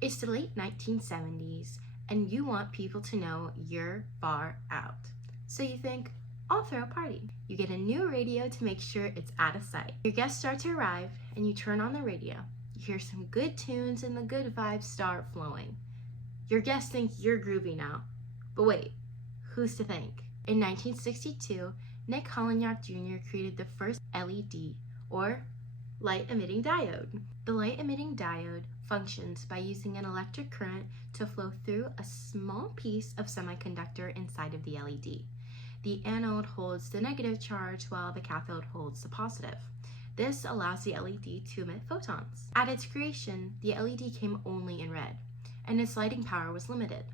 It's the late 1970s, and you want people to know you're far out. So you think, I'll throw a party. You get a new radio to make sure it's out of sight. Your guests start to arrive, and you turn on the radio. You hear some good tunes, and the good vibes start flowing. Your guests think you're groovy now. But wait, who's to thank? In 1962, Nick Holonyak Jr. created the first LED, or light-emitting diode. The light-emitting diode functions by using an electric current to flow through a small piece of semiconductor inside of the LED. The anode holds the negative charge while the cathode holds the positive. This allows the LED to emit photons. At its creation, the LED came only in red, and its lighting power was limited.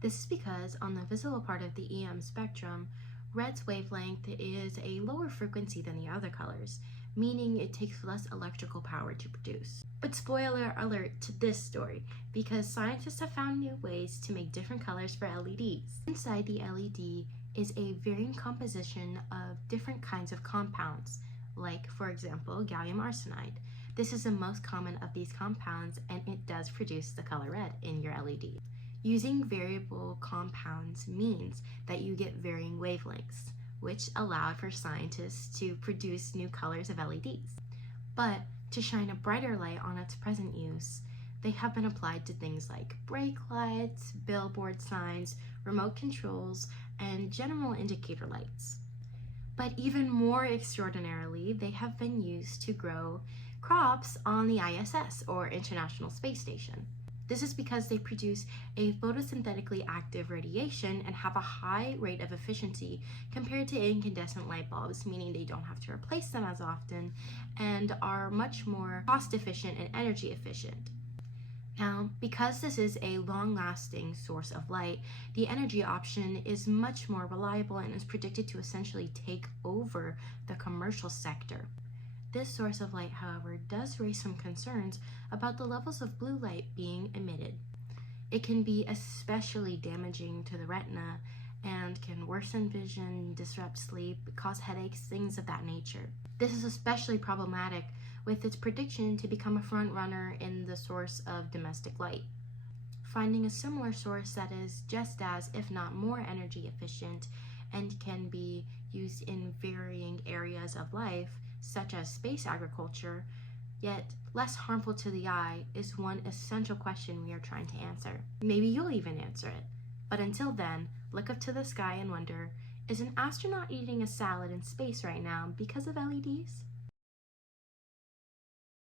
This is because on the visible part of the EM spectrum, red's wavelength is a lower frequency than the other colors, meaning it takes less electrical power to produce. But spoiler alert to this story, because scientists have found new ways to make different colors for LEDs. Inside the LED is a varying composition of different kinds of compounds, like, for example, gallium arsenide. This is the most common of these compounds, and it does produce the color red in your LED. Using variable compounds means that you get varying wavelengths, which allowed for scientists to produce new colors of LEDs. But to shine a brighter light on its present use, they have been applied to things like brake lights, billboard signs, remote controls, and general indicator lights. But even more extraordinarily, they have been used to grow crops on the ISS, or International Space Station. This is because they produce a photosynthetically active radiation and have a high rate of efficiency compared to incandescent light bulbs, meaning they don't have to replace them as often and are much more cost efficient and energy efficient. Now, because this is a long-lasting source of light, the energy option is much more reliable and is predicted to essentially take over the commercial sector. This source of light, however, does raise some concerns about the levels of blue light being emitted. It can be especially damaging to the retina and can worsen vision, disrupt sleep, cause headaches, things of that nature. This is especially problematic with its prediction to become a front runner in the source of domestic light. Finding a similar source that is just as, if not more, energy efficient and can be used in varying areas of life, such as space agriculture, yet less harmful to the eye, is one essential question we are trying to answer. Maybe you'll even answer it. But until then, look up to the sky and wonder, is an astronaut eating a salad in space right now because of LEDs?